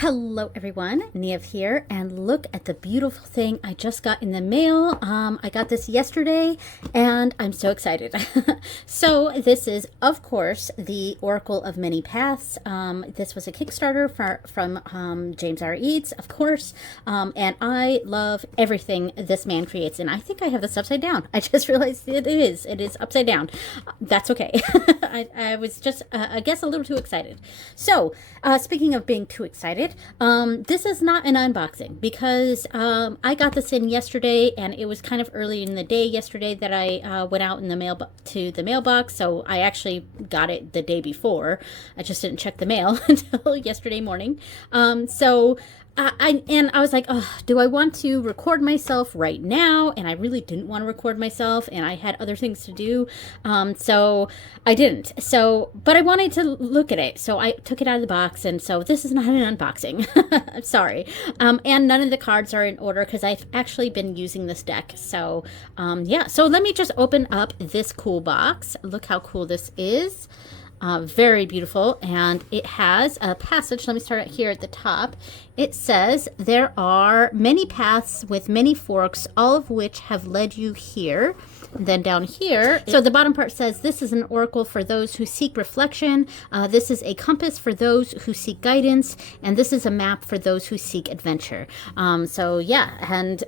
Hello everyone, Niev here, and look at the beautiful thing I just got in the mail. I got this yesterday and I'm so excited. So this is, of course, the Oracle of Many Paths. This was a Kickstarter from James R. Eads, of course, and I love everything this man creates, and I think I have this upside down. I just realized it is upside down. That's okay. I was just, I guess, a little too excited. So, speaking of being too excited, this is not an unboxing because I got this in yesterday, and it was kind of early in the day yesterday that I went out in the mailbox. So I actually got it the day before. I just didn't check the mail until yesterday morning. I was like, oh, do I want to record myself right now? And I really didn't want to record myself, and I had other things to do. So I didn't. But I wanted to look at it. So I took it out of the box. And so this is not an unboxing. I'm sorry. And none of the cards are in order because I've actually been using this deck. So, yeah. So let me just open up this cool box. Look how cool this is. Very beautiful, and it has a passage. Let me start out here at the top. It says, there are many paths with many forks, all of which have led you here. And then down here, so the bottom part says, this is an oracle for those who seek reflection. This is a compass for those who seek guidance. And this is a map for those who seek adventure. So yeah, and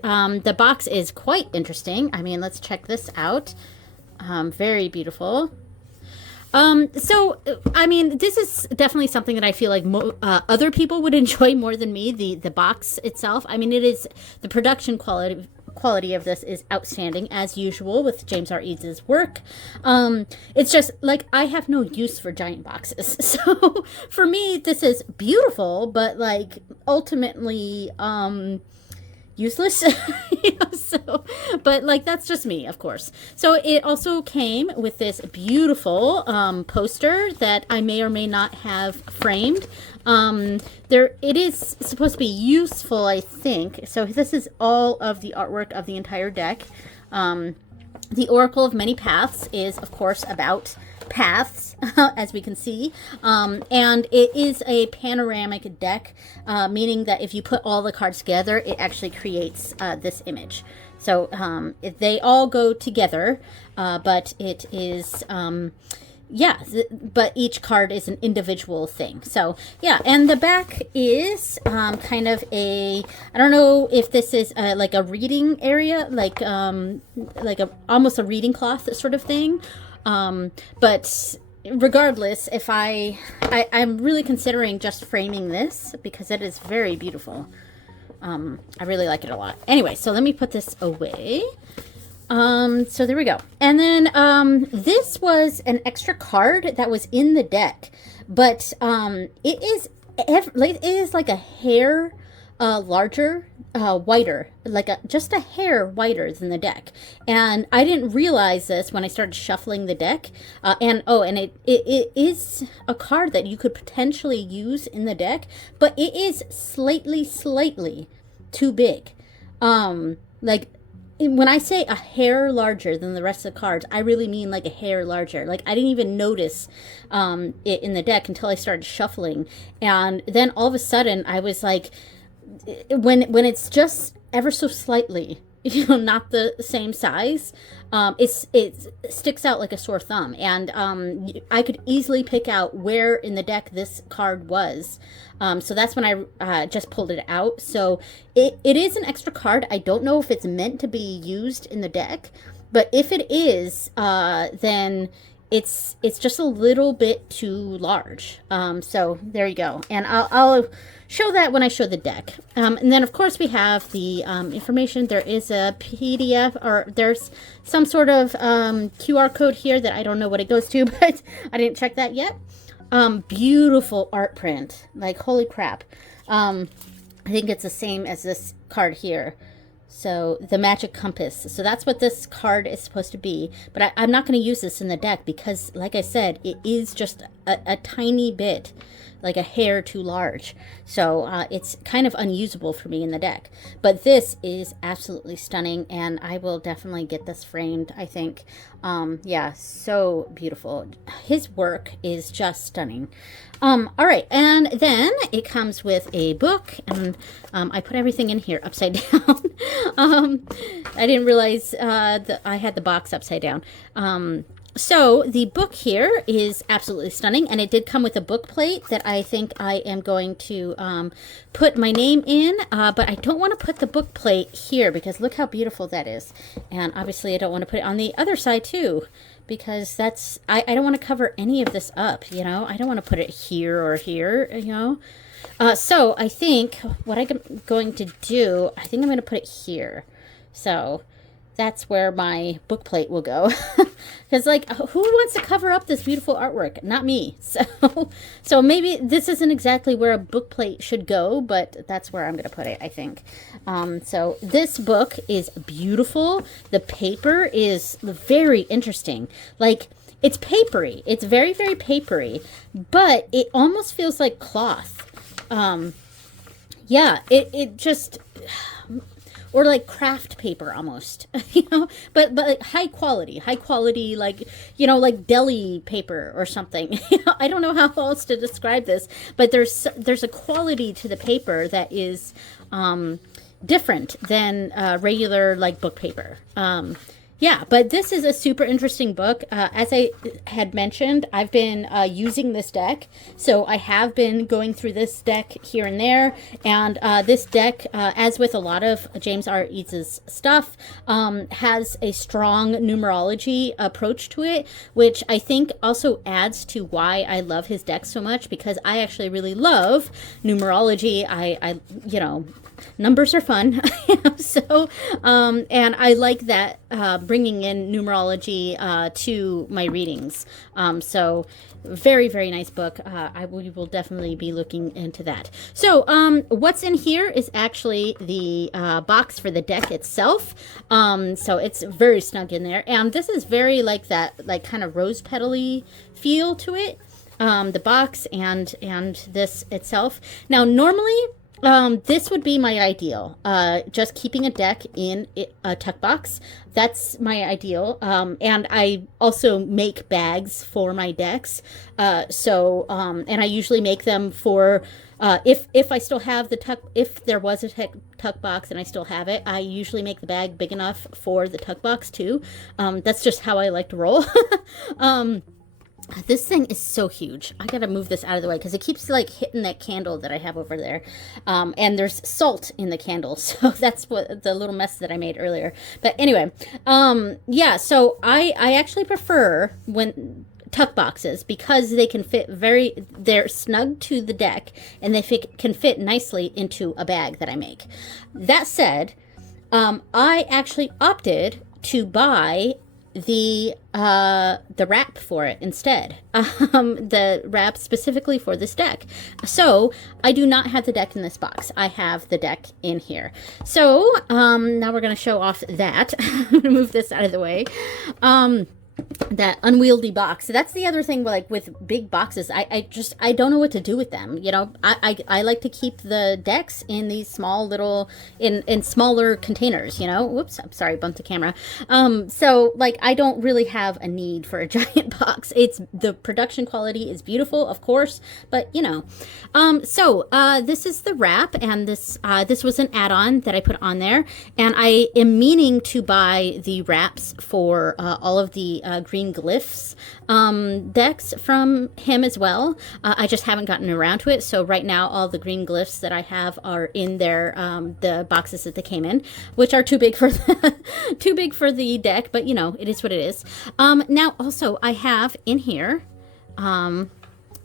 the box is quite interesting. I mean, let's check this out. Very beautiful. I mean, this is definitely something that I feel like other people would enjoy more than me, the box itself. I mean, it is, the production quality of this is outstanding, as usual with James R. Eads' work. It's just, like, I have no use for giant boxes. So, for me, this is beautiful, but, like, ultimately, useless. But like, that's just me, of course. So it also came with this beautiful poster that I may or may not have framed. It is supposed to be useful, I think. So this is all of the artwork of the entire deck. The Oracle of Many Paths is, of course, about paths, as we can see, and it is a panoramic deck, meaning that if you put all the cards together, it actually creates this image. So they all go together, but it is but each card is an individual thing. So yeah, and the back is kind of I don't know if this is like a reading area, like almost a reading cloth sort of thing. But regardless, if I'm really considering just framing this because it is very beautiful. I really like it a lot. Anyway, so let me put this away. So there we go. And then, this was an extra card that was in the deck, but, it is like a hair, larger, whiter, like just a hair whiter than the deck. And I didn't realize this when I started shuffling the deck. And it is a card that you could potentially use in the deck, but it is slightly too big. Like, when I say a hair larger than the rest of the cards, I really mean like a hair larger. Like, I didn't even notice it in the deck until I started shuffling. And then all of a sudden I was like, when it's just ever so slightly, not the same size, it sticks out like a sore thumb. And I could easily pick out where in the deck this card was. So that's when I just pulled it out. So it is an extra card. I don't know if it's meant to be used in the deck, but if it is, then it's just a little bit too large. So there you go. And I'll show that when I show the deck. And then, of course, we have the information. There is a PDF, or there's some sort of QR code here that I don't know what it goes to, but I didn't check that yet. Beautiful art print. Like, holy crap. I think it's the same as this card here. So the magic compass. So that's what this card is supposed to be. But I'm not going to use this in the deck because, like I said, it is just a tiny bit, like a hair too large. So it's kind of unusable for me in the deck. But this is absolutely stunning, and I will definitely get this framed, I think. Yeah, so beautiful. His work is just stunning. All right, and then it comes with a book, and I put everything in here upside down. I didn't realize that I had the box upside down. So the book here is absolutely stunning, and it did come with a book plate that I think I am going to put my name in, but I don't want to put the book plate here because look how beautiful that is. And obviously I don't want to put it on the other side too, because that's, I don't want to cover any of this up, you know. I don't want to put it here or here, you know. So I think what I'm going to do, I think I'm going to put it here. So that's where my book plate will go. Because, like, who wants to cover up this beautiful artwork? Not me. So maybe this isn't exactly where a book plate should go, but that's where I'm going to put it, I think. So this book is beautiful. The paper is very interesting. Like, it's papery. It's very, very papery, but it almost feels like cloth. Yeah, it just... or like craft paper almost, you know, but like high quality, like, you know, like deli paper or something. I don't know how else to describe this, but there's a quality to the paper that is different than regular like book paper. Yeah, but this is a super interesting book. As I had mentioned, I've been using this deck. So I have been going through this deck here and there. And this deck, as with a lot of James R. Eads' stuff, has a strong numerology approach to it, which I think also adds to why I love his deck so much, because I actually really love numerology. I you know, numbers are fun. So, and I like that bringing in numerology to my readings. So very, very nice book. We will definitely be looking into that. So what's in here is actually the box for the deck itself. So it's very snug in there. And this is very like that, like kind of rose petal-y feel to it. The box and this itself. Now, normally, this would be my ideal, just keeping a deck in a tuck box. That's my ideal. And I also make bags for my decks. And I usually make them for, if I still have the tuck, if there was a tuck box and I still have it, I usually make the bag big enough for the tuck box too. That's just how I like to roll. This thing is so huge. I gotta move this out of the way because it keeps like hitting that candle that I have over there. And there's salt in the candle. So that's what the little mess that I made earlier. But anyway, yeah, so I actually prefer when tuck boxes because they can fit they're snug to the deck and they can fit nicely into a bag that I make. That said, I actually opted to buy the wrap for it instead, the wrap specifically for this deck. So I do not have the deck in this box. I have the deck in here. So now we're going to show off that. I'm going to move this out of the way. That unwieldy box. So that's the other thing, like with big boxes, I don't know what to do with them. You know, I like to keep the decks in these small little, in smaller containers, you know. Whoops, I'm sorry, bumped the camera. So like I don't really have a need for a giant box. The production quality is beautiful, of course, but you know. So this is the wrap, and this was an add-on that I put on there, and I am meaning to buy the wraps for all of the green glyphs decks from him as well. I just haven't gotten around to it. So right now all the green glyphs that I have are in their the boxes that they came in, which are too big for the deck, but you know, it is what it is. Now also I have in here I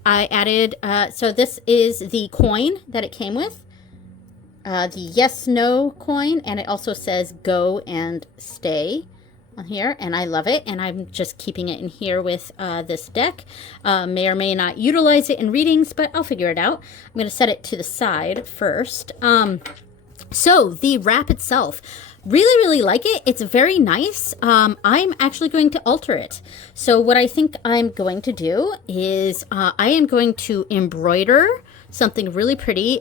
added so this is the coin that it came with, the yes no coin, and it also says go and stay on here, and I love it, and I'm just keeping it in here with this deck. May or may not utilize it in readings, but I'll figure it out. I'm going to set it to the side first. So the wrap itself, really like it. It's very nice. I'm actually going to alter it. So what I think I'm going to do is I am going to embroider something really pretty.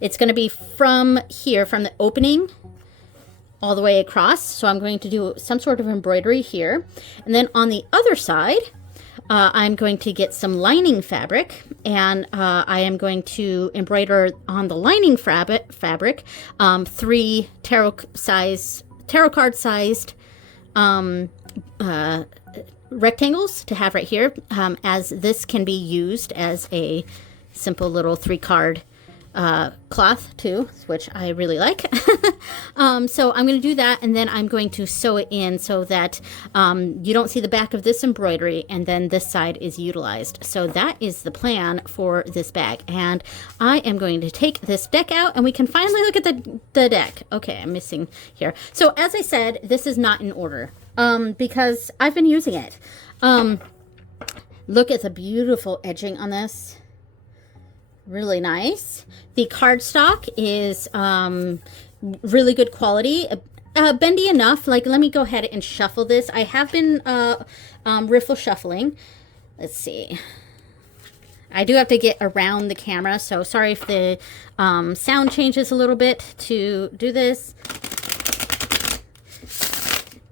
It's going to be from here, from the opening all the way across. So I'm going to do some sort of embroidery here. And then on the other side, I'm going to get some lining fabric, and I am going to embroider on the lining fabric 3 tarot card sized rectangles to have right here, as this can be used as a simple little 3 card cloth too, which I really like. So I'm going to do that, and then I'm going to sew it in so that you don't see the back of this embroidery, and then this side is utilized. So that is the plan for this bag, and I am going to take this deck out, and we can finally look at the deck. Okay, I'm missing here. So as I said, this is not in order because I've been using it. Look at the beautiful edging on this. Really nice. The cardstock is really good quality, bendy enough. Like, let me go ahead and shuffle this. I have been riffle shuffling. Let's see. I do have to get around the camera, so sorry if the sound changes a little bit to do this.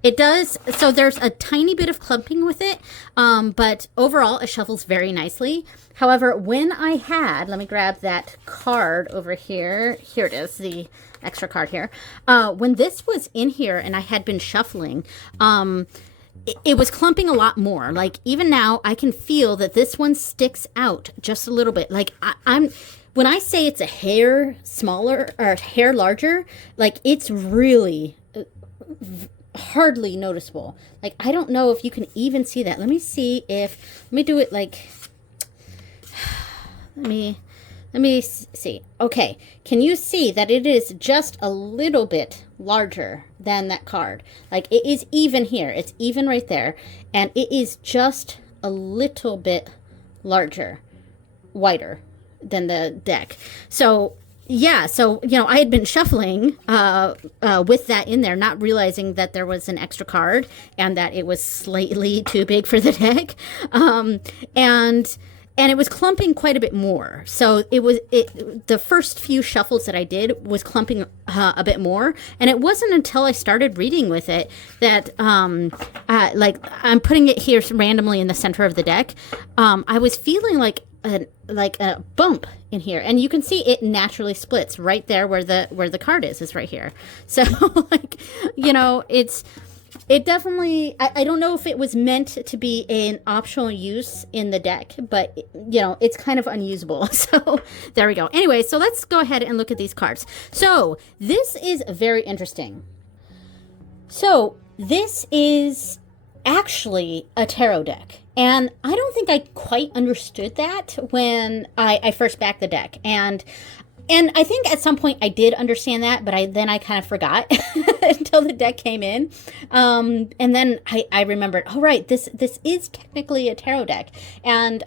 It does, so there's a tiny bit of clumping with it, but overall it shuffles very nicely. However, when I had, let me grab that card over here. Here it is, the extra card here. When this was in here and I had been shuffling, it was clumping a lot more. Like, even now I can feel that this one sticks out just a little bit. Like, when I say it's a hair smaller or a hair larger, like, it's really hardly noticeable. Like, I don't know if you can even see that. Let me do it like, let me see. Okay, can you see that it is just a little bit larger than that card? Like, it is even here. It's even right there, and it is just a little bit wider than the deck. So yeah, so, you know, I had been shuffling with that in there, not realizing that there was an extra card and that it was slightly too big for the deck. And it was clumping quite a bit more. So the first few shuffles that I did was clumping a bit more. And it wasn't until I started reading with it that, like, I'm putting it here randomly in the center of the deck. I was feeling like a bump in here, and you can see it naturally splits right there where the card is right here. So, like, you know, it definitely, I don't know if it was meant to be an optional use in the deck, but, you know, it's kind of unusable. So there we go. Anyway, so let's go ahead and look at these cards. So this is very interesting. So this is actually a tarot deck. And I don't think I quite understood that when I first backed the deck. And I think at some point I did understand that, but then I kind of forgot until the deck came in. And then I remembered, oh, right, this is technically a tarot deck. And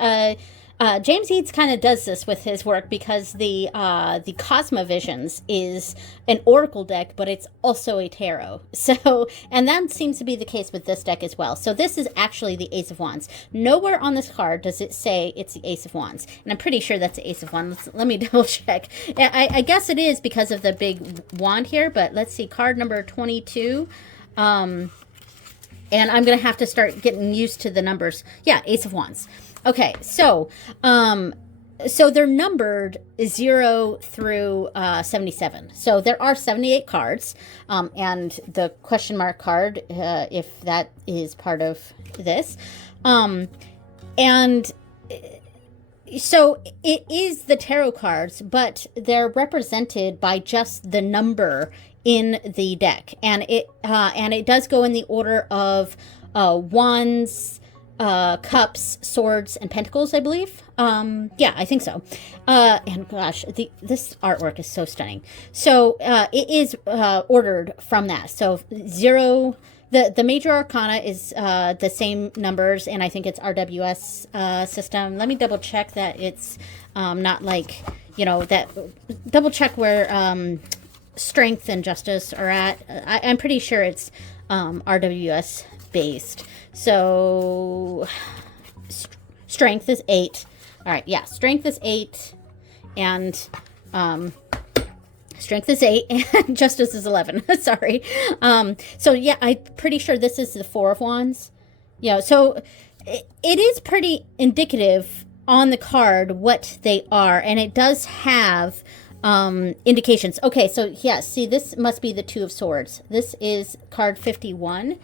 James Eads kind of does this with his work, because the Cosmovisions is an oracle deck, but it's also a tarot. So, and that seems to be the case with this deck as well. So this is actually the Ace of Wands. Nowhere on this card does it say it's the Ace of Wands, and I'm pretty sure that's the Ace of Wands. Let me double check. I guess it is because of the big wand here, but let's see, card number 22. And I'm going to have to start getting used to the numbers. Yeah, Ace of Wands. Okay, so they're numbered 0 through 77. So there are 78 cards, and the question mark card, if that is part of this. And so it is the tarot cards, but they're represented by just the number in the deck. And it does go in the order of wands, cups, swords, and pentacles, I believe. Yeah, I think so. And gosh, this artwork is so stunning. So it is ordered from that. So 0, the major arcana is the same numbers, and I think it's RWS system. Let me double check that it's not like, you know, that double check where strength and justice are at. I'm pretty sure it's RWS based. So strength is 8. All right, yeah, strength is 8, and strength is 8, and justice is 11. Sorry. So yeah, I'm pretty sure this is the 4 of Wands. Yeah, so it is pretty indicative on the card what they are, and it does have indications. Okay, so yeah, see, this must be the 2 of Swords. This is card 51.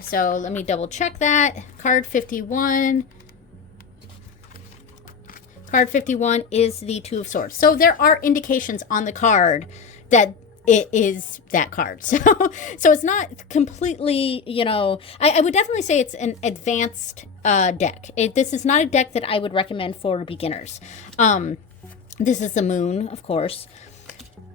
So let me double check that. Card 51. Card 51 is the 2 of Swords. So there are indications on the card that it is that card. So it's not completely, you know, I would definitely say it's an advanced deck. This is not a deck that I would recommend for beginners. This is the Moon, of course.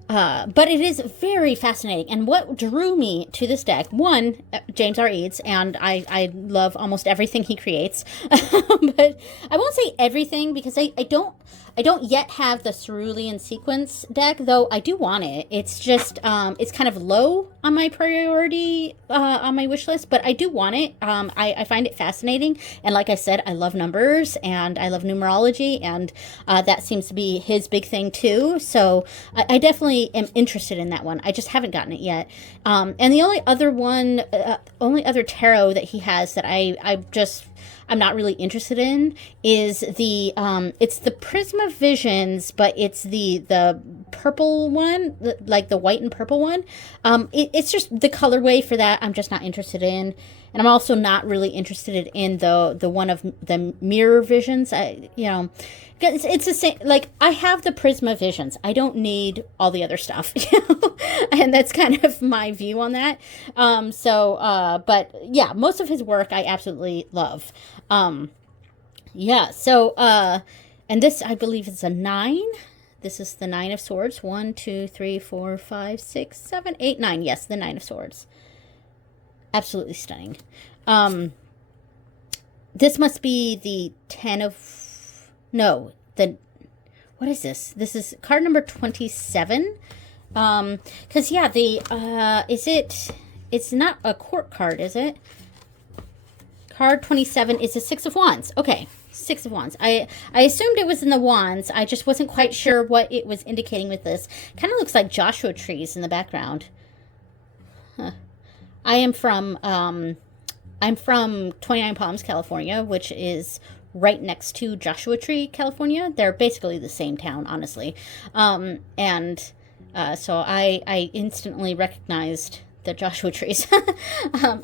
But it is very fascinating. And what drew me to this deck, one, James R. Eads, and I love almost everything he creates. But I won't say everything because I don't yet have the Cerulean Sequence deck, though I do want it. It's just, it's kind of low on my priority, on my wish list, but I do want it. I find it fascinating. And like I said, I love numbers and I love numerology, and that seems to be his big thing too. So I definitely am interested in that one. I just haven't gotten it yet. And the only other one, only other tarot that he has that I'm not really interested in is the it's the Prisma Visions, but it's the purple one, like the white and purple one. It's just the colorway for that I'm just not interested in, and I'm also not really interested in the one of the Mirror Visions. It's the same. Like, I have the Prisma Visions. I don't need all the other stuff, and that's kind of my view on that. But yeah, most of his work I absolutely love. Yeah. So, and this, I believe, is a 9. This is the 9 of Swords. 1, 2, 3, 4, 5, 6, 7, 8, 9. Yes, the 9 of Swords. Absolutely stunning. This must be the 10 of... No, what is this? This is card number 27. Because, yeah, it's not a court card, is it? Card 27 is a 6 of Wands. Okay, 6 of Wands. I assumed it was in the Wands. I just wasn't quite sure what it was indicating with this. Kind of looks like Joshua trees in the background. Huh. I'm from 29 Palms, California, which is right next to Joshua Tree, California. They're basically the same town, honestly. So I instantly recognized the Joshua trees.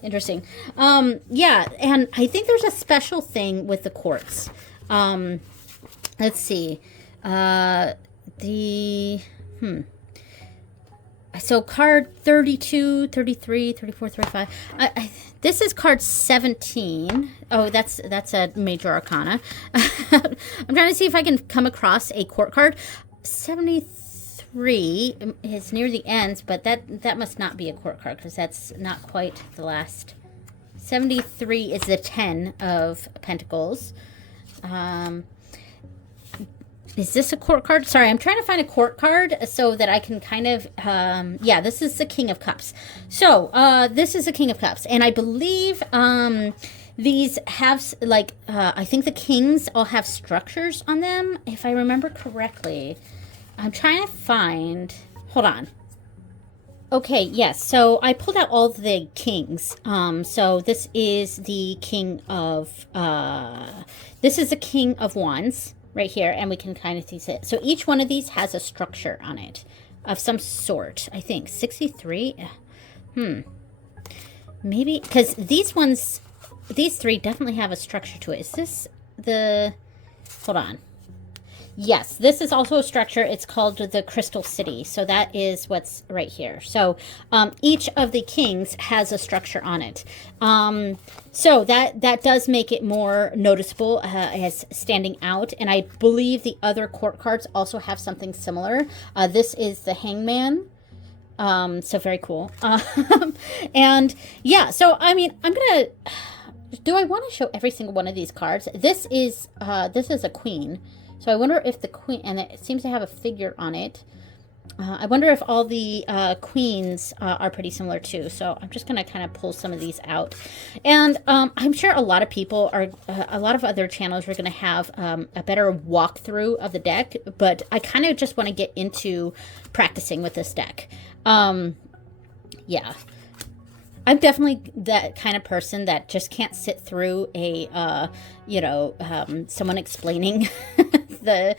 Interesting. Yeah, and I think there's a special thing with the quartz. Let's see. So card 32, 33, 34, 35. This is card 17. Oh, that's a major arcana. I'm trying to see if I can come across a court card. 73 is near the ends, but that must not be a court card because that's not quite the last. 73 is the 10 of Pentacles. Is this a court card? Sorry, I'm trying to find a court card so that I can kind of, yeah, this is the King of Cups. So, this is the King of Cups. And I believe these have, like, I think the kings all have structures on them, if I remember correctly. I'm trying to find, hold on. Okay, yes, so I pulled out all the kings. So this is the King of, this is the King of Wands. Right here, and we can kind of see it. So each one of these has a structure on it of some sort, I think. 63? Maybe, because these ones, these 3 definitely have a structure to it. Is this the, hold on. Yes, this is also a structure. It's called the Crystal City. So that is what's right here. So each of the kings has a structure on it. So that does make it more noticeable as standing out. And I believe the other court cards also have something similar. This is the Hangman. So very cool. And yeah, so I mean, do I want to show every single one of these cards? This is a queen. So I wonder if the queen, and it seems to have a figure on it. I wonder if all the queens are pretty similar too. So I'm just going to kind of pull some of these out. And I'm sure a lot of people are, a lot of other channels are going to have a better walkthrough of the deck. But I kind of just want to get into practicing with this deck. Yeah. I'm definitely that kind of person that just can't sit through a, you know, someone explaining the...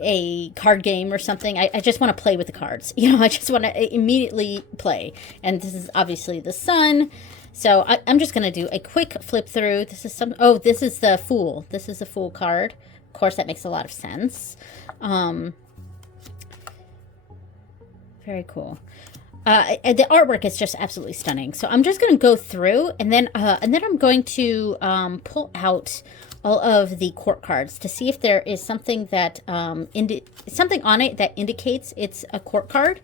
a card game or something. I just want to play with the cards. You know, I just want to immediately play. And this is obviously the sun. So I'm just going to do a quick flip through. This is some, oh, this is the Fool. This is the Fool card. Of course, that makes a lot of sense. Very cool. The artwork is just absolutely stunning. So I'm just going to go through and then I'm going to pull out all of the court cards to see if there is something that something on it that indicates it's a court card.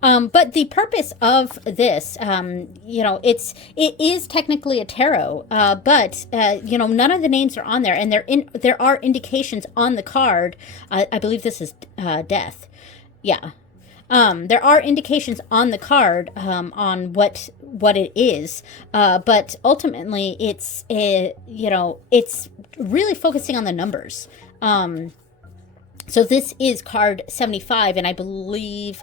But the purpose of this, you know, it is technically a tarot, but you know, none of the names are on there, and there are indications on the card. I believe this is death. Yeah. There are indications on the card on what it is, but ultimately it's you know, it's really focusing on the numbers. So this is card 75, and I believe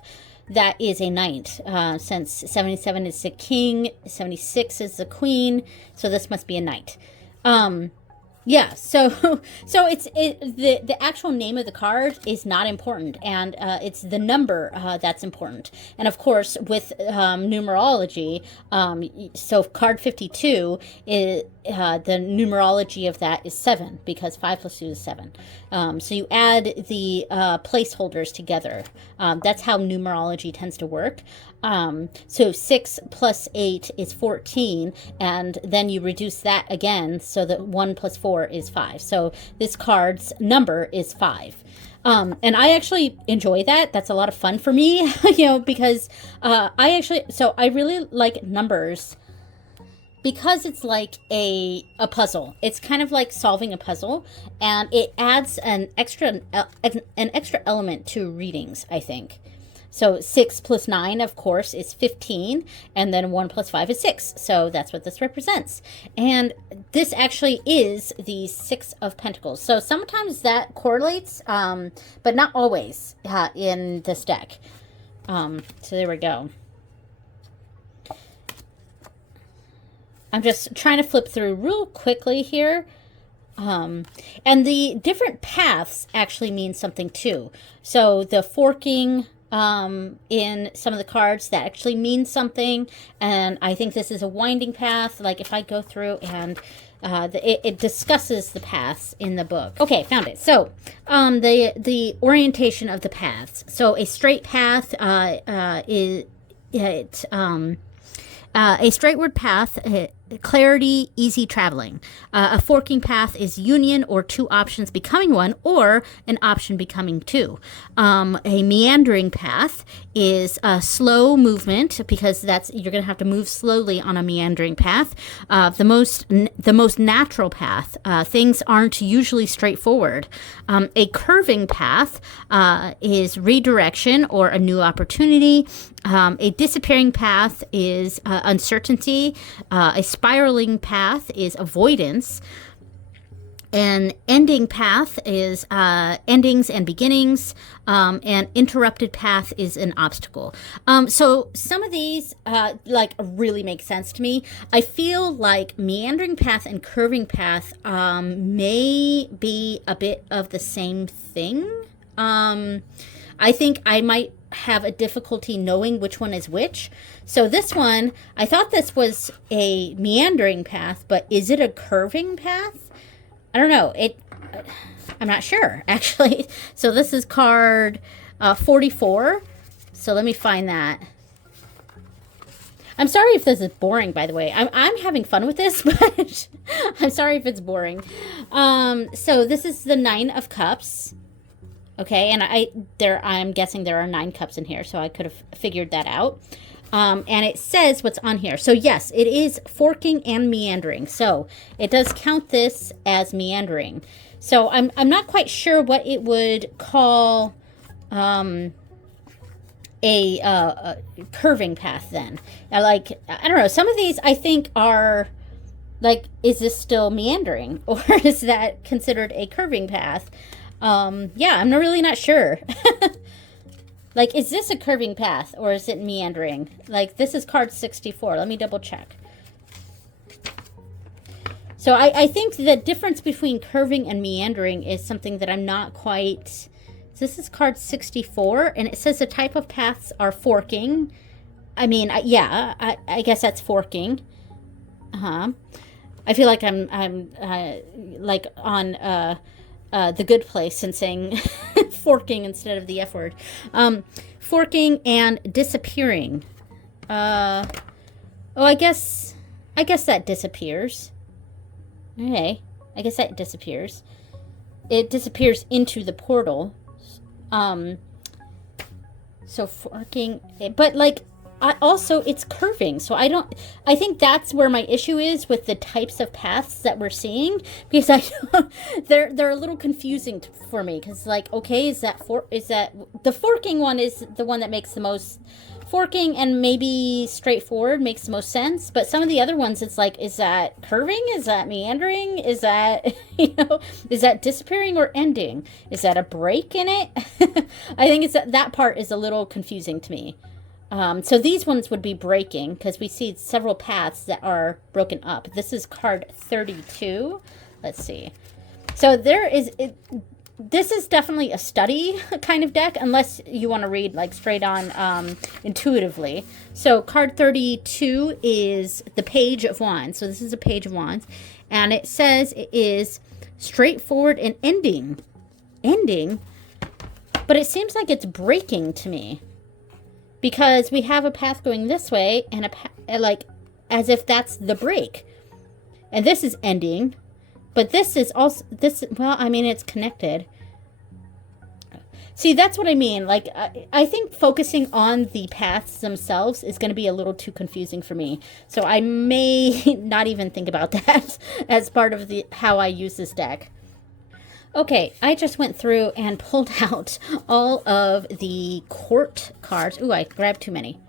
that is a knight, since 77 is the king, 76 is the queen, so this must be a knight. Yeah, so the actual name of the card is not important, and it's the number that's important. And of course, with numerology, so card 52 is the numerology of that is 7, because 5 plus 2 is 7. So you add the placeholders together. That's how numerology tends to work. So 6 plus 8 is 14, and then you reduce that again, so that 1 plus 4 is 5. So this card's number is 5. And I actually enjoy that. That's a lot of fun for me, you know, because I really like numbers because it's like a puzzle. It's kind of like solving a puzzle, and it adds an extra element to readings, I think. So 6 plus 9, of course, is 15, and then 1 plus 5 is 6. So that's what this represents. And this actually is the 6 of Pentacles. So sometimes that correlates, but not always in this deck. So there we go. I'm just trying to flip through real quickly here. And the different paths actually mean something too. So the forking in some of the cards, that actually means something. And I think this is a winding path. Like if I go through and it discusses the paths in the book. Okay, found it. So the orientation of the paths. So a straight path is a straightward path, clarity, easy traveling. A forking path is union, or two options becoming one, or an option becoming two. A meandering path is a slow movement, because you're going to have to move slowly on a meandering path. The most natural path. Things aren't usually straightforward. A curving path is redirection or a new opportunity. A disappearing path is uncertainty. A spiraling path is avoidance. An ending path is endings and beginnings. And interrupted path is an obstacle. So some of these like really make sense to me. I feel like meandering path and curving path may be a bit of the same thing. I think I might have a difficulty knowing which one is which. So this one, I thought this was a meandering path, but is it a curving path? I don't know. I'm not sure, actually. So this is card 44. So let me find that. I'm sorry if this is boring, by the way. I'm having fun with this, but I'm sorry if it's boring. So this is the 9 of Cups. Okay, and I'm guessing there are 9 cups in here, so I could have figured that out. And it says what's on here. So yes, it is forking and meandering. So it does count this as meandering. So I'm not quite sure what it would call a curving path then. Like, I don't know, some of these I think are like, is this still meandering, or is that considered a curving path? Yeah, I'm really not sure. Like, is this a curving path or is it meandering? Like, this is card 64. Let me double check. So I think the difference between curving and meandering is something that I'm not quite... This is card 64, and it says the type of paths are forking. I mean, yeah, I guess that's forking. I feel like I'm like on The Good Place and saying forking instead of the F word. Forking and disappearing. Oh, I guess that disappears. Okay, I guess that disappears. It disappears into the portal. So forking, but like, also it's curving. So I think that's where my issue is with the types of paths that we're seeing, because they're a little confusing for me. Cause like, okay, is that the forking one is the one that makes the most forking and maybe straightforward, makes the most sense. But some of the other ones, it's like, is that curving? Is that meandering? Is that, is that disappearing or ending? Is that a break in it? I think it's that part is a little confusing to me. So these ones would be breaking, because we see several paths that are broken up. This is card 32. Let's see. So this is definitely a study kind of deck, unless you want to read like straight on intuitively. So card 32 is the Page of Wands. So this is a Page of Wands, and it says it is straightforward and ending, but it seems like it's breaking to me, because we have a path going this way and like as if that's the break, and this is ending. But this is also, well, I mean, it's connected. See, that's what I mean. Like, I think focusing on the paths themselves is going to be a little too confusing for me. So I may not even think about that as part of how I use this deck. Okay, I just went through and pulled out all of the court cards. Ooh, I grabbed too many.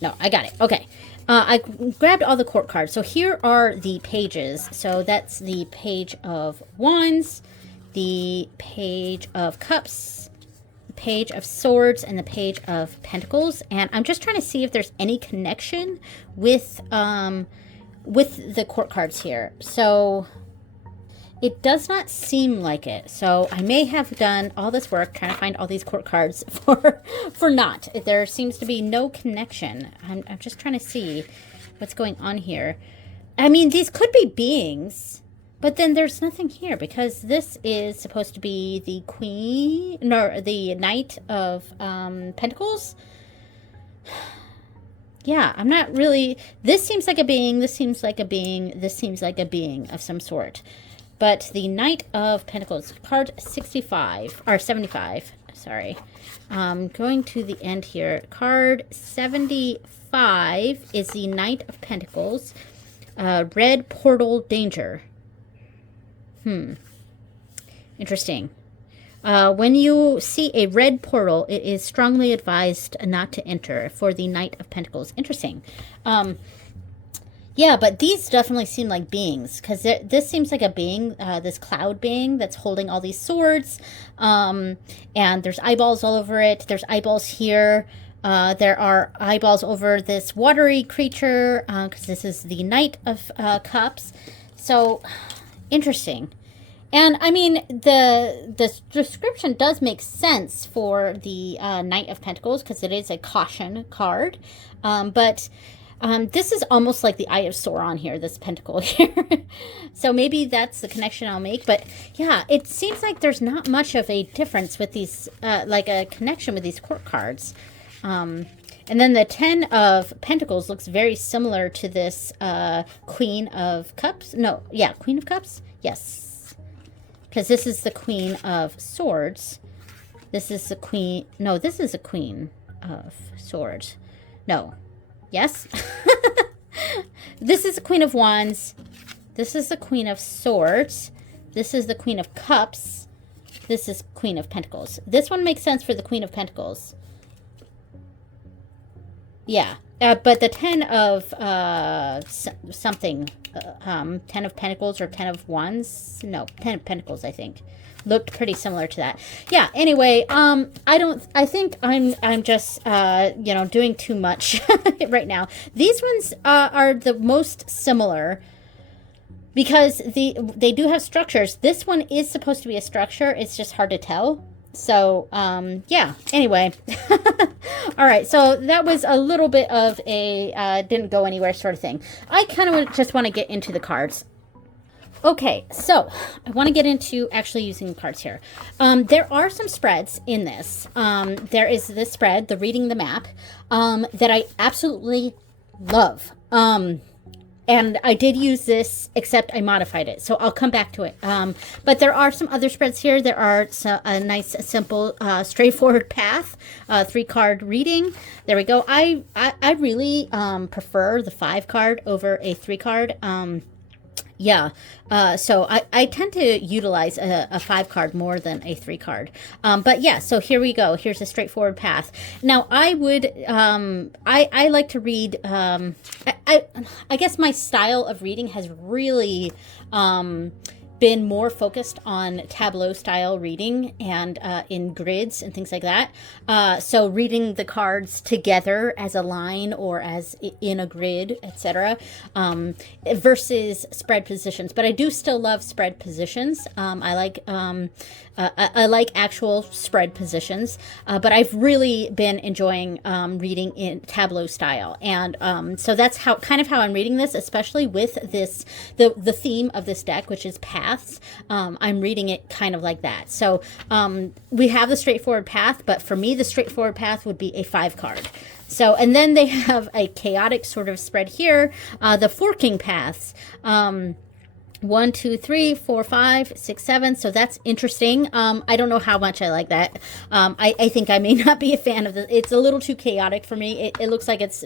No, I got it. Okay. I grabbed all the court cards. So here are the pages. So that's the Page of Wands, the Page of Cups, the Page of Swords, and the Page of Pentacles. And I'm just trying to see if there's any connection with the court cards here. So it does not seem like it. So I may have done all this work trying to find all these court cards for not. There seems to be no connection. I'm just trying to see what's going on here. I mean, these could be beings, but then there's nothing here, because this is supposed to be the Queen, no, the Knight of Pentacles. Yeah, I'm not really... This seems like a being, this seems like a being, this seems like a being of some sort. But the Knight of Pentacles, card 65, or 75, sorry. Going to the end here. Card 75 is the Knight of Pentacles. Red Portal Danger. Interesting. When you see a red portal, it is strongly advised not to enter for the Knight of Pentacles. Interesting. Yeah, but these definitely seem like beings, because this seems like a being, this cloud being that's holding all these swords, and there's eyeballs all over it. There's eyeballs here. There are eyeballs over this watery creature, because this is the Knight of Cups. So, interesting. And, I mean, the description does make sense for the Knight of Pentacles, because it is a caution card, but... this is almost like the Eye of Sauron here, this pentacle here. So maybe that's the connection I'll make. But yeah, it seems like there's not much of a difference with these, like a connection with these court cards. And then the 10 of Pentacles looks very similar to this Queen of Cups. No, yeah, Queen of Cups? Yes. Because this is the Queen of Swords. This is the Queen... No, this is the Queen of Swords. No. Yes? This is the Queen of Wands. This is the Queen of Swords. This is the Queen of Cups. This is Queen of Pentacles. This one makes sense for the Queen of Pentacles. Yeah. But the 10 of something, 10 of Pentacles or 10 of Wands, no, 10 of Pentacles, I think, looked pretty similar to that. Yeah. Anyway, I think I'm just, you know, doing too much right now. These ones are the most similar because they do have structures. This one is supposed to be a structure. It's just hard to tell. So, yeah, anyway. All right, so that was a little bit of a didn't go anywhere sort of thing. I kind of just want to get into the cards. Okay, so I want to get into actually using the cards here. There are some spreads in this. There is this spread, the Reading the Map, that I absolutely love. And I did use this, except I modified it. So I'll come back to it. But there are some other spreads here. There are a nice, simple, straightforward path, 3-card reading. There we go. I really prefer the 5-card over a 3-card. Yeah, so I tend to utilize a 5-card more than a 3-card. But yeah, so here we go. Here's a straightforward path. Now, I would, I like to read, I guess my style of reading has really been more focused on tableau style reading and in grids and things like that. So reading the cards together as a line or as in a grid, etc. Versus spread positions. But I do still love spread positions. I like actual spread positions, but I've really been enjoying reading in tableau style, and so that's kind of how I'm reading this, especially with this the theme of this deck, which is paths. I'm reading it kind of like that. So we have the straightforward path, but for me, the straightforward path would be a 5-card. So, and then they have a chaotic sort of spread here, the forking paths. 1, 2, 3, 4, 5, 6, 7. So that's interesting. I don't know how much I like that. I think I may not be a fan of this. It's a little too chaotic for me. It looks like it's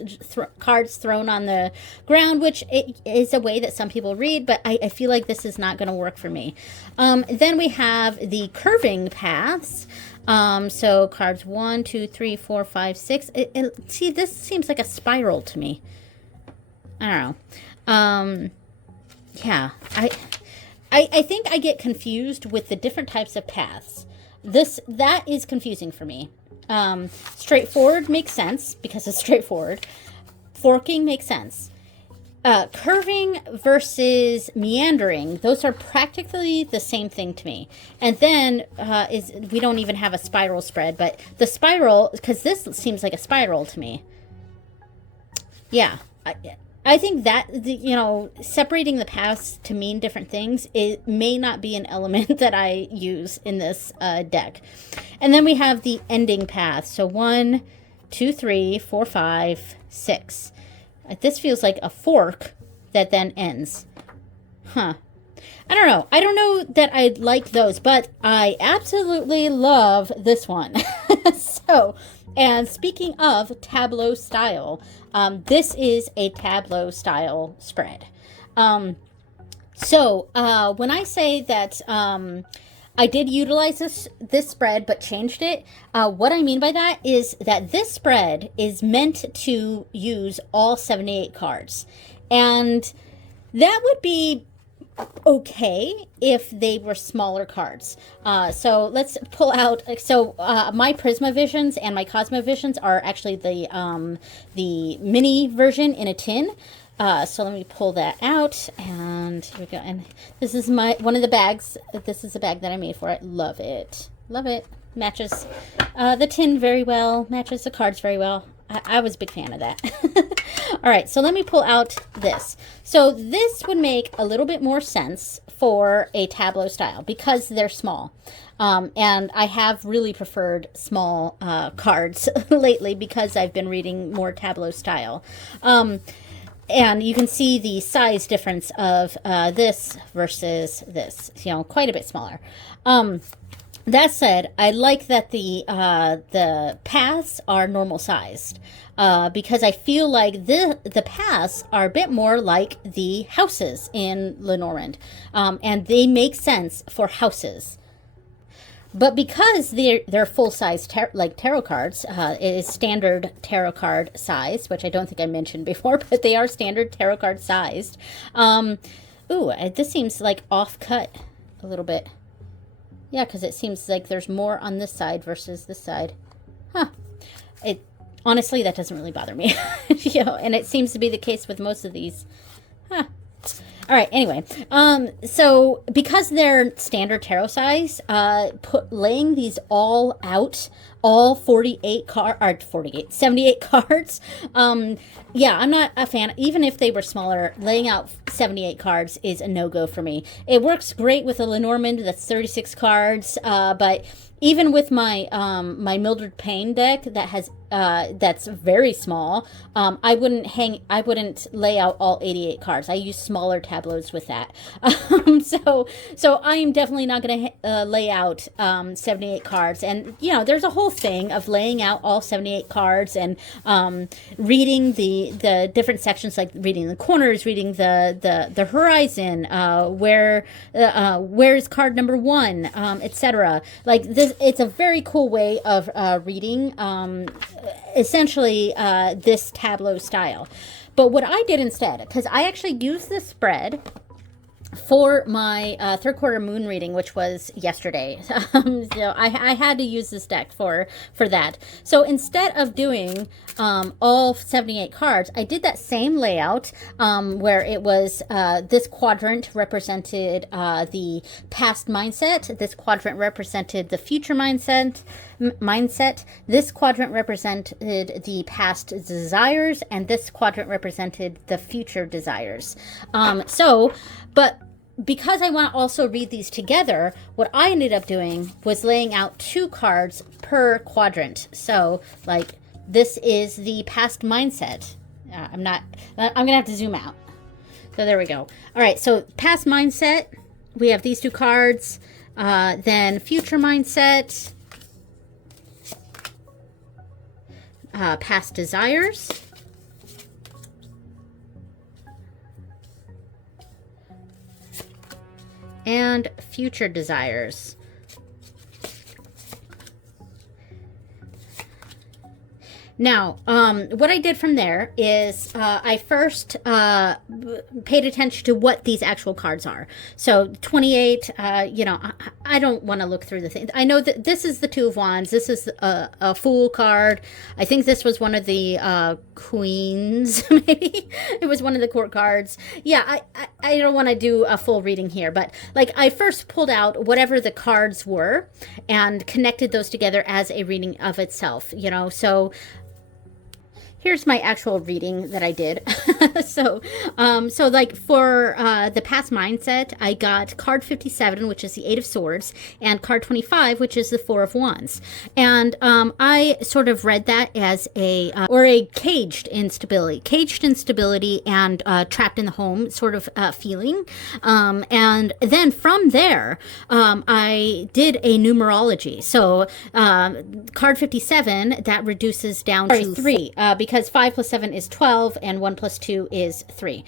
cards thrown on the ground, which it is a way that some people read, but I feel like this is not going to work for me. Then we have the curving paths. So cards 1, 2, 3, 4, 5, 6. See, this seems like a spiral to me. I don't know. Yeah, I think I get confused with the different types of paths. That is confusing for me. Straightforward makes sense because it's straightforward. Forking makes sense. Curving versus meandering, those are practically the same thing to me. And then we don't even have a spiral spread, but the spiral, because this seems like a spiral to me. Yeah, I think that, you know, separating the paths to mean different things, it may not be an element that I use in this deck. And then we have the ending path. So 1, 2, 3, 4, 5, 6. This feels like a fork that then ends. Huh. I don't know. I don't know that I like those, but I absolutely love this one. So, and speaking of tableau style, this is a tableau style spread. So when I say that I did utilize this spread but changed it, what I mean by that is that this spread is meant to use all 78 cards. And that would be okay if they were smaller cards. So let's pull out, so my Prisma Visions and my Cosmo Visions are actually the mini version in a tin. So let me pull that out, and here we go. And this is one of the bags. This is a bag that I made for it. Love it. Love it. Matches the tin very well. Matches the cards very well. I was a big fan of that. All right, so let me pull out this. So this would make a little bit more sense for a tableau style because they're small. And I have really preferred small cards lately because I've been reading more tableau style. And you can see the size difference of this versus this, you know, quite a bit smaller. That said, I like that the paths are normal sized because I feel like the paths are a bit more like the houses in Lenormand, and they make sense for houses. But because they're full-size tarot cards, it is standard tarot card size, which I don't think I mentioned before, but they are standard tarot card sized. This seems like off-cut a little bit. Yeah, because it seems like there's more on this side versus this side. Huh. Honestly, that doesn't really bother me. And it seems to be the case with most of these. Huh. All right, anyway, so because they're standard tarot size, laying these all out, all 78 cards, yeah, I'm not a fan. Even if they were smaller, laying out 78 cards is a no-go for me. It works great with a Lenormand that's 36 cards, but even with my my Mildred Payne deck that has that's very small, I wouldn't lay out all 88 cards. I use smaller tableaus with that. So I am definitely not going to lay out 78 cards. And there's a whole thing of laying out all 78 cards and reading the different sections, like reading the corners, reading the horizon, where's card number 1, etc. Like this, it's a very cool way of reading essentially this tableau style. But what I did instead, because I actually used this spread for my third quarter moon reading, which was yesterday. So I had to use this deck for that. So instead of doing all 78 cards, I did that same layout where it was this quadrant represented the past mindset, this quadrant represented the future mindset, this quadrant represented the past desires, and this quadrant represented the future desires. But because I want to also read these together, what I ended up doing was laying out 2 cards per quadrant. So, like, this is the past mindset. I'm going to have to zoom out. So there we go. All right, so past mindset, we have these 2 cards. Then future mindset, past desires, and future desires. Now, what I did from there is I first paid attention to what these actual cards are. So 28, I don't want to look through the thing. I know that this is the 2 of Wands. This is a Fool card. I think this was one of the Queens, maybe. It was one of the court cards. Yeah, I don't want to do a full reading here, but like I first pulled out whatever the cards were and connected those together as a reading of itself, so here's my actual reading that I did. So like for the past mindset, I got card 57, which is the 8 of Swords, and card 25, which is the 4 of Wands. And I sort of read that as a caged instability and trapped in the home sort of feeling. And then from there, I did a numerology. So card 57, that reduces down to 3, because 5 plus 7 is 12 and 1 plus 2 is 3.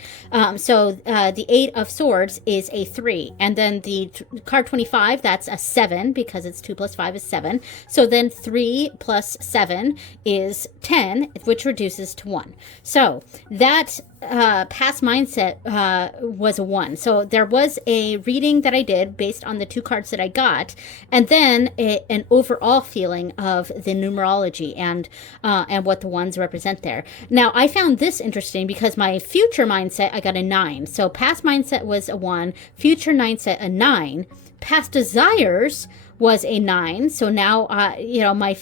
So the 8 of Swords is a 3. And then the card 25, that's a 7 because it's 2 plus 5 is 7. So then 3 plus 7 is 10, which reduces to 1. So that past mindset was a 1. So there was a reading that I did based on the 2 cards that I got, and then an overall feeling of the numerology and what the ones represent there. Now, I found this interesting because my future mindset, I got a 9. So past mindset was a 1, future mindset a 9, past desires was a 9. So now, my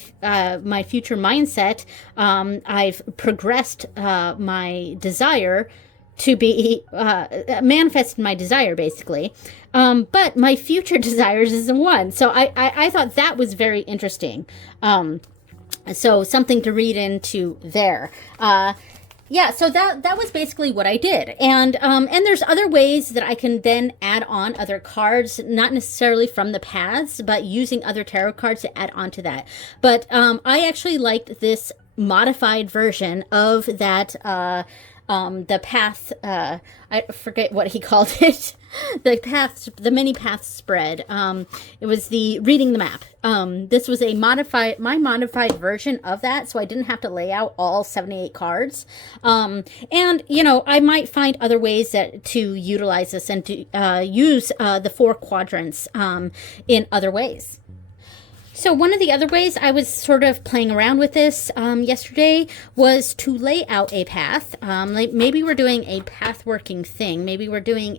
future mindset, I've progressed my desire to be manifested my desire, basically. But my future desires is a 1. So I thought that was very interesting. So something to read into there. Yeah, so that was basically what I did. And there's other ways that I can then add on other cards, not necessarily from the paths, but using other tarot cards to add on to that. But I actually liked this modified version of that the path, I forget what he called it, the mini path spread. It was the reading the map. This was my modified version of that, so I didn't have to lay out all 78 cards. And, you know, I might find other ways to utilize this and to use the 4 quadrants in other ways. So one of the other ways I was sort of playing around with this yesterday was to lay out a path. Like maybe we're doing a pathworking thing. Maybe we're doing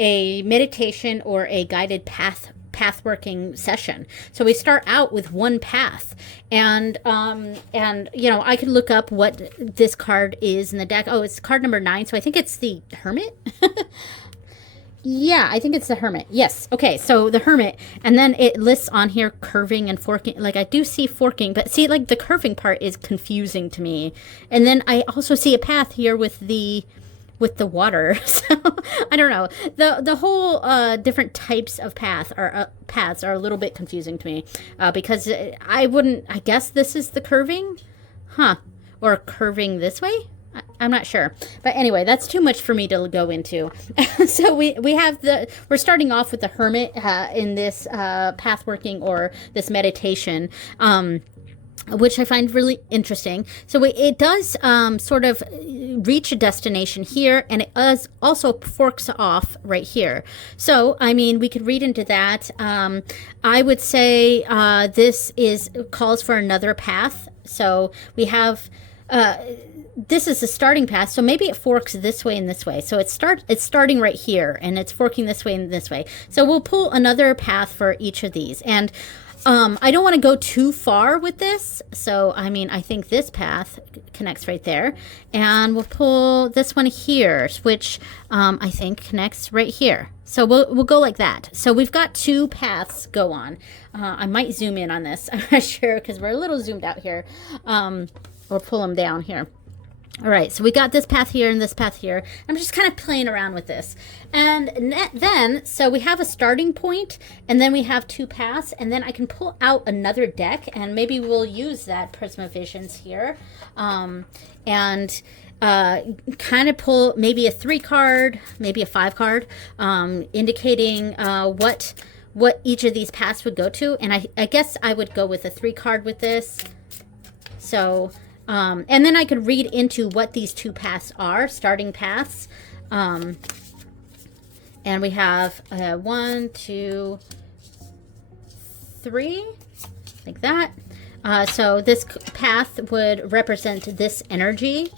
a meditation or a guided pathworking session. So we start out with one path, and you know, I could look up what this card is in the deck. Oh, it's card number 9. So I think it's the Hermit. Yeah, I think it's the Hermit. Yes. Okay, so the Hermit, and then it lists on here curving and forking. Like, I do see forking, but see, like, the curving part is confusing to me. And then I also see a path here with the water. So I don't know. The whole different types of paths are a little bit confusing to me because I guess this is the curving, or curving this way. I'm not sure, but anyway, that's too much for me to go into. So we're starting off with the Hermit in this pathworking or this meditation, which I find really interesting. So it does sort of reach a destination here, and it also forks off right here. So, I mean, we could read into that. I would say this calls for another path. So we have... this is the starting path, so maybe it forks this way and this way. So it's starting right here, and it's forking this way and this way. So we'll pull another path for each of these. And I don't want to go too far with this. So, I mean, I think this path connects right there. And we'll pull this one here, which I think connects right here. So we'll go like that. So we've got 2 paths go on. I might zoom in on this. I'm not sure because we're a little zoomed out here. Or pull them down here. All right, so we got this path here and this path here. I'm just kind of playing around with this. And then, so we have a starting point, and then we have 2 paths, and then I can pull out another deck, and maybe we'll use that Prism of Visions here. And kind of pull maybe a 3 card, maybe a 5 card, indicating what each of these paths would go to. And I guess I would go with a 3 card with this. So... and then I could read into what these 2 paths are, starting paths. And we have 1, 2, 3, like that. So this path would represent this energy.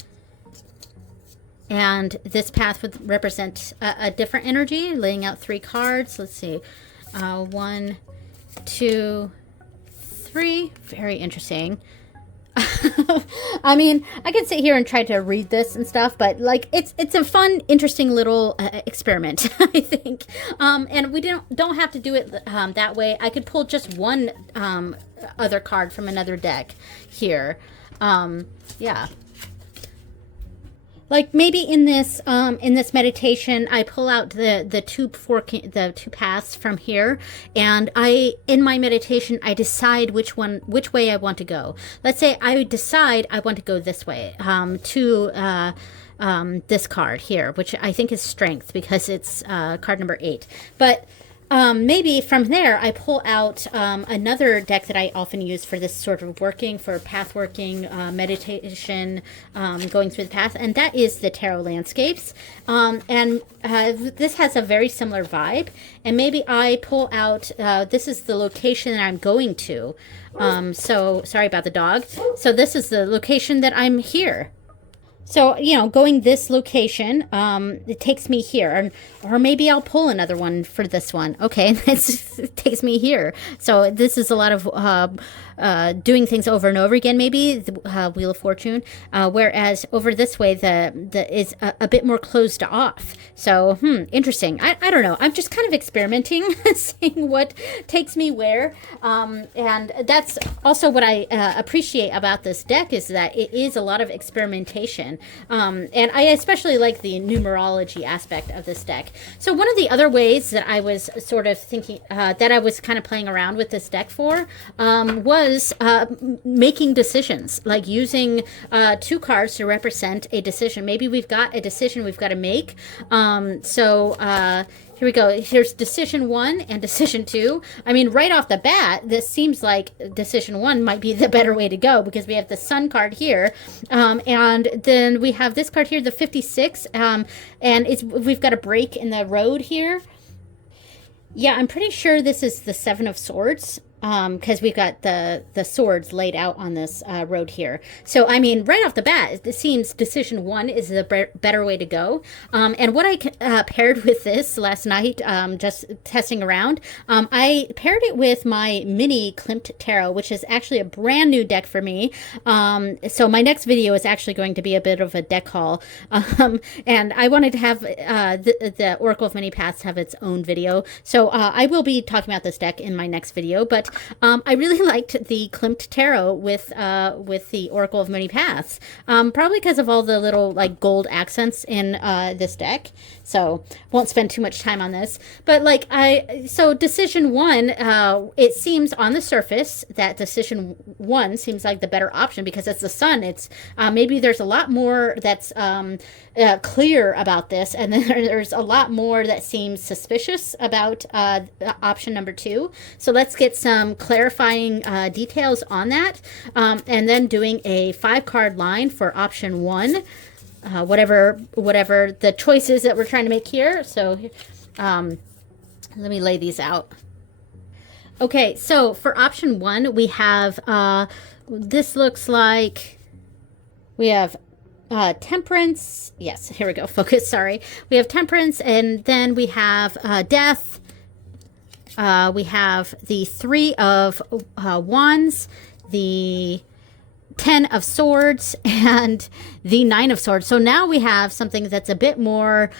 And this path would represent a different energy, laying out 3 cards. Let's see. 1, 2, 3. Very interesting. I mean, I could sit here and try to read this and stuff, but like it's a fun, interesting little experiment, I think. And we don't have to do it that way. I could pull just one other card from another deck here. Yeah. Like maybe in this meditation, I pull out the 2 paths from here, and in my meditation I decide which way I want to go. Let's say I decide I want to go this way to this card here, which I think is Strength because it's card number 8. But maybe from there I pull out another deck that I often use for this sort of working, for path working, meditation, going through the path, and that is the Tarot Landscapes. And this has a very similar vibe, and maybe I pull out, this is the location that I'm going to. So sorry about the dog. So this is the location that I'm here. So, you know, going this location, it takes me here. Or maybe I'll pull another one for this one. Okay, it takes me here. So this is a lot of doing things over and over again, maybe, the Wheel of Fortune. Whereas over this way, is a bit more closed off. So, interesting. I don't know. I'm just kind of experimenting, seeing what takes me where. And that's also what I appreciate about this deck, is that it is a lot of experimentation. decision. And I especially like the numerology aspect of this deck. So one of the other ways that I was sort of thinking, that I was kind of playing around with this deck for, was making decisions, like using 2 cards to represent a decision. Maybe we've got a decision we've got to make. Here we go. Here's decision 1 and decision 2. I mean, right off the bat, this seems like decision 1 might be the better way to go, because we have the Sun card here, and then we have this card here, the 56, and we've got a break in the road here. Yeah, I'm pretty sure this is the 7 of Swords, because we've got the swords laid out on this road here. So, I mean, right off the bat, it seems decision 1 is the better way to go. And what I paired with this last night, just testing around, I paired it with my mini Klimt Tarot, which is actually a brand new deck for me. So my next video is actually going to be a bit of a deck haul. And I wanted to have the Oracle of Many Paths have its own video. So I will be talking about this deck in my next video, but I really liked the Klimt Tarot with the Oracle of Many Paths, probably because of all the little like gold accents in this deck. So won't spend too much time on this, but like so decision 1, it seems on the surface that decision 1 seems like the better option because it's the Sun. It's maybe there's a lot more that's clear about this, and then there's a lot more that seems suspicious about option number 2. So let's get some clarifying details on that, and then doing a 5-card line for option 1, whatever the choices that we're trying to make here. So let me lay these out. Okay, so for option 1, we have this looks like we have temperance. Yes, here we go. Focus. Sorry. We have temperance, and then we have death. We have the 3 of Wands, the 10 of Swords, and the 9 of Swords. So now we have something that's a bit more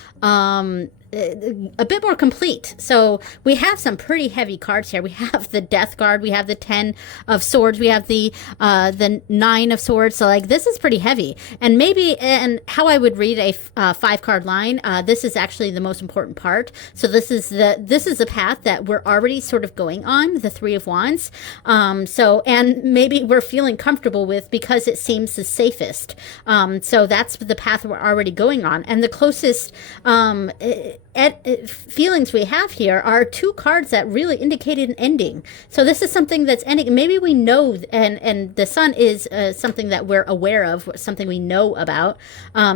complete. So we have some pretty heavy cards here. We have the Death card, we have the 10 of Swords, we have the 9 of Swords. So like this is pretty heavy. And maybe, and how I would read a 5-card line, this is actually the most important part. So this is the path that we're already sort of going on, the 3 of Wands. So, and maybe we're feeling comfortable with because it seems the safest. So that's the path we're already going on. And the closest feelings we have here are 2 cards that really indicated an ending. So this is something that's ending. Maybe we know, and the Sun is something that we're aware of, something we know about.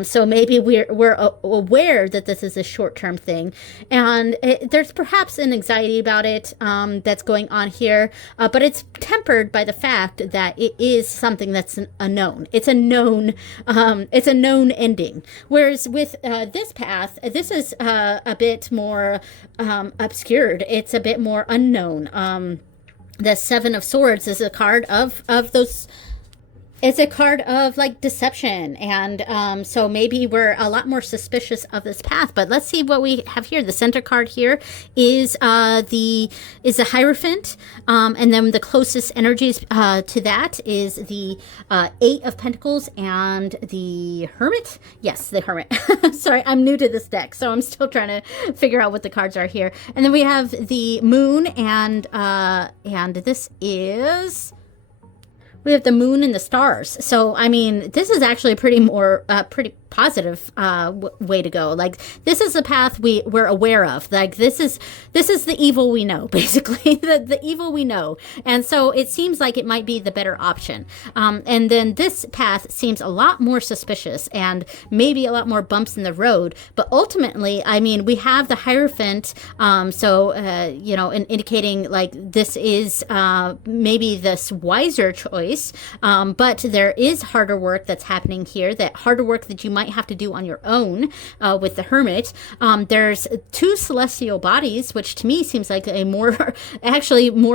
So maybe we're aware that this is a short-term thing, and there's perhaps an anxiety about it that's going on here, but it's tempered by the fact that it is something that's a known. It's a known ending. Whereas with this path, this is a bit more obscured. It's a bit more unknown. The 7 of Swords is a card of those. It's a card of like deception, and so maybe we're a lot more suspicious of this path. But let's see what we have here. The center card here is the Hierophant, and then the closest energies to that is the 8 of Pentacles and the Hermit. Yes, the Hermit. Sorry, I'm new to this deck, so I'm still trying to figure out what the cards are here. And then we have the Moon, and this is. We have the Moon and the Stars. So, I mean, this is actually pretty positive way to go. Like, this is the path we're aware of. Like, this is the evil we know, basically. the evil we know. And so it seems like it might be the better option. And then this path seems a lot more suspicious and maybe a lot more bumps in the road. But ultimately, I mean, we have the Hierophant, indicating like this is maybe this wiser choice. But there is harder work that's happening here, that harder work that you might have to do on your own with the Hermit. There's 2 celestial bodies, which to me seems like a more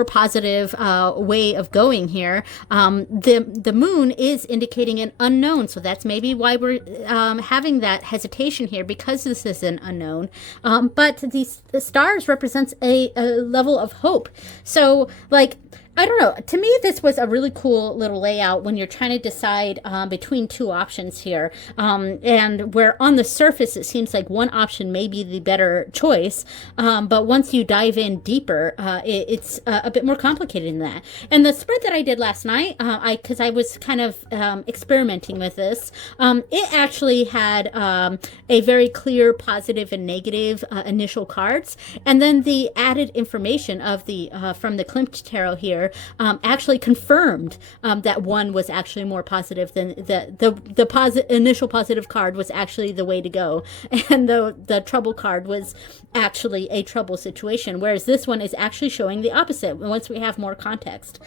positive way of going here. The Moon is indicating an unknown, so that's maybe why we're having that hesitation here, because this is an unknown. But the Stars represents a level of hope. So like I don't know. To me, this was a really cool little layout when you're trying to decide between two options here. And where on the surface it seems like one option may be the better choice, but once you dive in deeper, it's a bit more complicated than that. And the spread that I did last night, because I was kind of experimenting with this, it actually had a very clear positive and negative initial cards, and then the added information of the from the Klimt tarot here actually confirmed that one was actually more positive than the initial positive card was actually the way to go, and the trouble card was actually a trouble situation, whereas this one is actually showing the opposite once we have more context.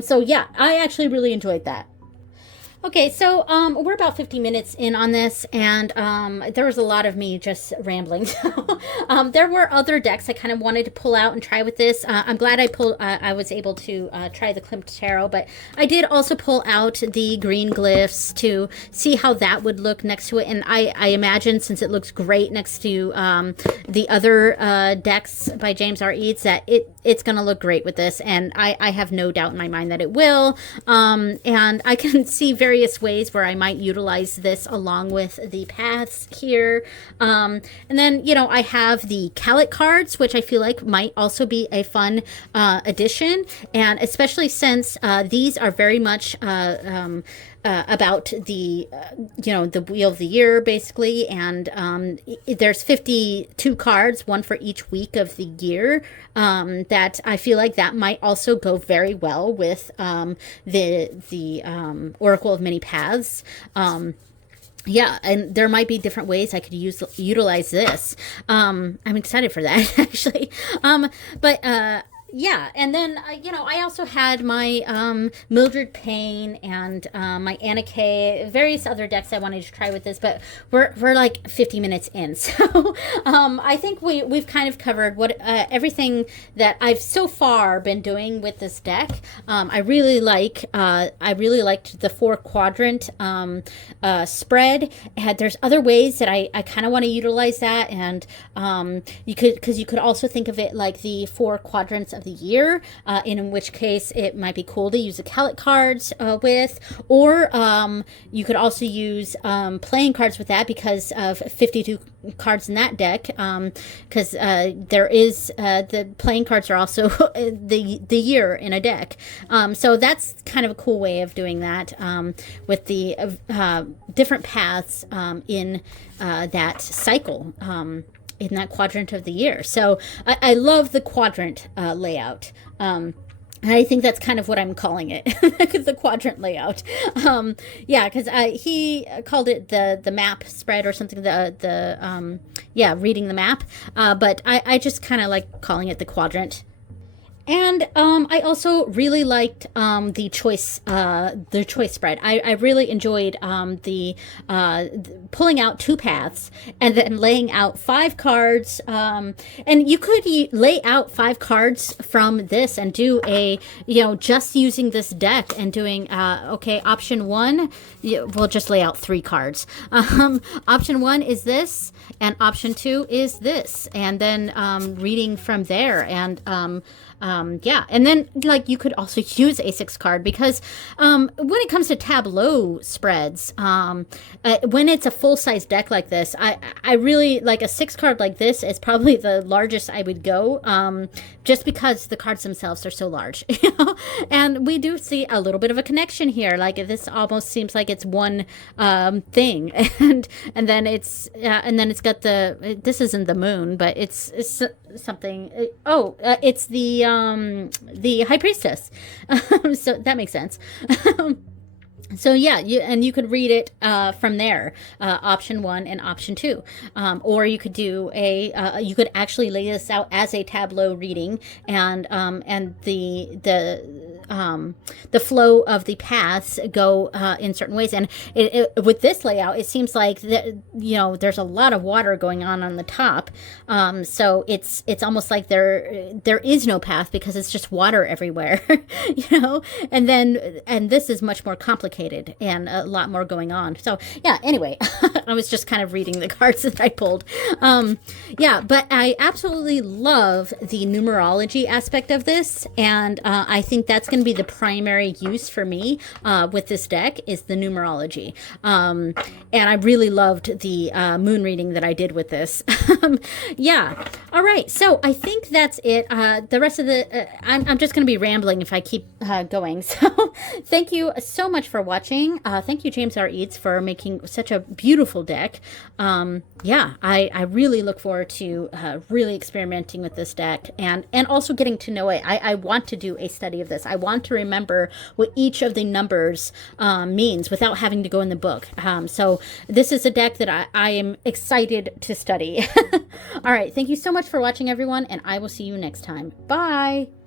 So yeah, I actually really enjoyed that. Okay, so we're about 50 minutes in on this, and there was a lot of me just rambling. There were other decks I kind of wanted to pull out and try with this. I'm glad I was able to try the Klimt Tarot, but I did also pull out the green glyphs to see how that would look next to it. And I imagine, since it looks great next to the other decks by James R. Eads, that it's going to look great with this, and I have no doubt in my mind that it will. And I can see various ways where I might utilize this along with the paths here. And then, you know, I have the Calic cards, which I feel like might also be a fun addition, and especially since these are very much about the you know, the wheel of the year basically, and there's 52 cards, one for each week of the year, that I feel like that might also go very well with the Oracle of Many Paths. Yeah, and there might be different ways I could utilize this. I'm excited for that actually. But yeah, and then, you know, I also had my Mildred Payne and my Anna Kay, various other decks I wanted to try with this, but we're like 50 minutes in. So I think we've kind of covered what everything that I've so far been doing with this deck. I really liked the 4-quadrant spread. And there's other ways that I kind of want to utilize that, and you could also think of it like the 4 quadrants of the year, in which case it might be cool to use the Calic cards with, or you could also use playing cards with that because of 52 cards in that deck, because there is the playing cards are also the year in a deck, so that's kind of a cool way of doing that, with the different paths in that cycle, in that quadrant of the year. So I love the quadrant layout. And I think that's kind of what I'm calling it, the quadrant layout. Yeah, because he called it the map spread or something, yeah, reading the map. But I just kind of like calling it the quadrant. And I also really liked the choice spread. I really enjoyed the pulling out 2 paths and then laying out 5 cards. And you could lay out 5 cards from this and do just using this deck and doing, okay, option 1, we'll just lay out 3 cards. Option 1 is this, and option 2 is this, and then reading from there. And yeah, and then like you could also use a 6 card, because when it comes to tableau spreads, when it's a full-size deck like this, I really like a 6 card like this is probably the largest I would go, just because the cards themselves are so large. You know? And we do see a little bit of a connection here, like this almost seems like it's one thing, and then it's got this isn't the moon, but it's something. It's the High Priestess. So that makes sense. So yeah, you could read it from there, option 1 and option 2, or you could do you could actually lay this out as a tableau reading, and the the flow of the paths go in certain ways. And with this layout, it seems like there's a lot of water going on the top. So it's almost like there is no path because it's just water everywhere, and this is much more complicated and a lot more going on. So yeah, anyway, I was just kind of reading the cards that I pulled. But I absolutely love the numerology aspect of this, and I think that's going to be the primary use for me with this deck is the numerology. And I really loved the moon reading that I did with this. All right, so I think that's it. The rest of I'm just going to be rambling if I keep going. So thank you so much for watching. Thank you, James R. Eads, for making such a beautiful deck. I really look forward to really experimenting with this deck and also getting to know it. I want to do a study of this. I want to remember what each of the numbers means without having to go in the book. So this is a deck that I am excited to study. All right, thank you so much for watching, everyone, and I will see you next time. Bye!